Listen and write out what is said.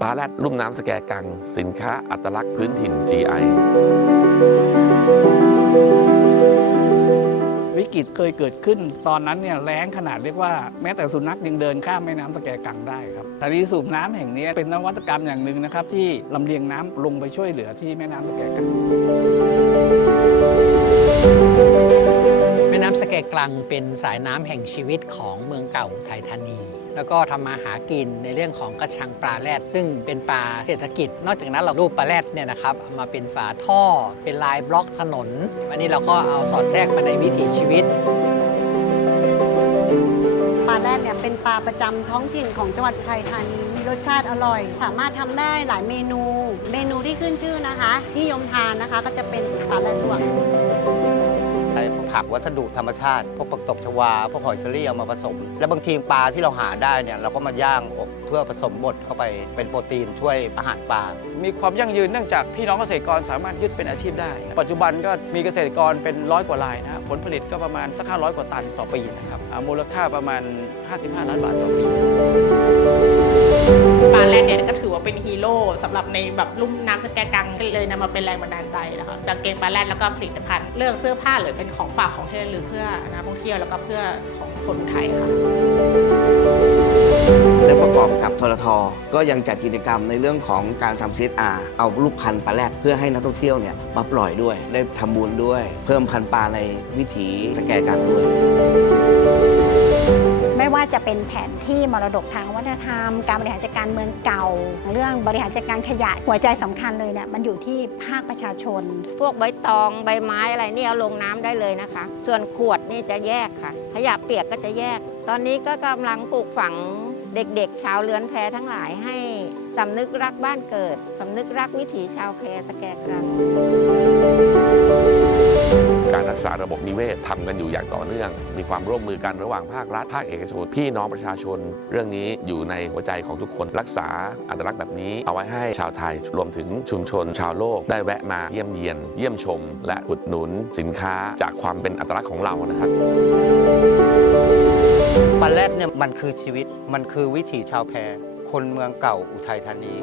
ปลาแรดลุ่มน้ำสแกกัง สินค้าอัตลักษณ์พื้นถิ่น GI วิกฤตเคยเกิดขึ้นตอนนั้นเนี่ยแรงขนาดเรียกว่าแม้แต่สุนัขยังเดินข้ามแม่น้ำสแกกังได้ครับทารีสูบน้ำแห่งนี้เป็นนวัตกรรมอย่างหนึ่งนะครับที่ลำเลียงน้ำลงไปช่วยเหลือที่แม่น้ำสแกกัง กลังเป็นสายน้ำแห่งชีวิตของเมืองเก่าไทยธานี แล้วก็ทำมาหากินในเรื่องของกระชังปลาแรดซึ่งเป็นปลาเศรษฐกิจ นอกจากนั้นเรารูปปลาแรดเนี่ยนะครับเอามาเป็นฝาท่อ เป็นลายบล็อกถนน อันนี้เราก็เอาสอดแทรกมาในวิถีชีวิตปลาแรดเนี่ยเป็นปลาประจำท้องถิ่นของจังหวัดอุทัยธานีมีรสชาติอร่อย สามารถทำได้หลายเมนู เมนูที่ขึ้นชื่อนะคะที่นิยมทานนะคะก็จะเป็นปลาแรดลวก ช้ผักวัสดุธรรมชาติ พวกผักตบชวา พวกหอยเชอรี่เอามาผสม แล้วบางทีปลาที่เราหาได้เนี่ยเราก็มาย่างอบเพื่อผสมบดเข้าไปเป็นโปรตีนช่วยอาหารปลา มีความยั่งยืนเนื่องจากพี่น้องเกษตรกรสามารถยึดเป็นอาชีพได้ ปัจจุบันก็มีเกษตรกรเป็นร้อยกว่ารายนะครับผลผลิตก็ประมาณสัก500กว่าตันต่อปีนะครับมูลค่าประมาณ 55 ล้านบาทต่อปีปลา เนี่ยก็ถือว่าเป็นฮีโร่สำหรับในแบบลุ่มน้ำสแกกังก็เลยนำมาเป็นแรงบันดาลใจนะคะกางเกงปลาแรดแล้วก็ผลิตภัณฑ์ เลือกเสื้อผ้าหรือเป็นของฝากของที่ระลึกเพื่อนักท่องเที่ยวแล้วก็เพื่อของคนอุทัยค่ะและประกอบกับทรทก็ยังจัดกิจกรรมในเรื่องของการทำ CSR เอาลูกพันธุ์ปลาแรดเพื่อให้นักท่องเที่ยวเนี่ยมาปล่อยด้วย ได้ทำบุญด้วย เพิ่มพันธุ์ปลาในวิถีสแกกังด้วย จะเป็นแผนที่มรดกทางวัฒนธรรม การบริหารจัดการเมืองเก่า เรื่องบริหารจัดการขยะหัวใจสำคัญเลยเนี่ยมันอยู่ที่ภาคประชาชน พวกใบตองใบไม้อะไรนี่เอาลงน้ำได้เลยนะคะ ส่วนขวดนี่จะแยกค่ะ ขยะเปียกก็จะแยก ตอนนี้ก็กำลังปลูกฝังเด็กๆ ชาวเรือนแพทั้งหลายให้สำนึกรักบ้านเกิด สำนึกรักวิถีชาวแพสแกกรังาระบบนิเวศทำกันอยู่อย่างต่อเนื่อง มีความร่วมมือกันระหว่างภาครัฐภาคเอกชนพี่น้องประชาชน เรื่องนี้อยู่ในหัวใจของทุกคนรักษาอัตลักษณ์แบบนี้ เอาไว้ให้ชาวไทยรวมถึงชุมชน ชาวโลกได้แวะมาเยี่ยมเยียน เยี่ยมชม และอุดหนุนสินค้าจากความเป็นอัตลักษณ์ของเรานะครับปลาแรดเนี่ยมันคือชีวิตมันคือวิถีชาวแพคนเมืองเก่าอุทัยธานี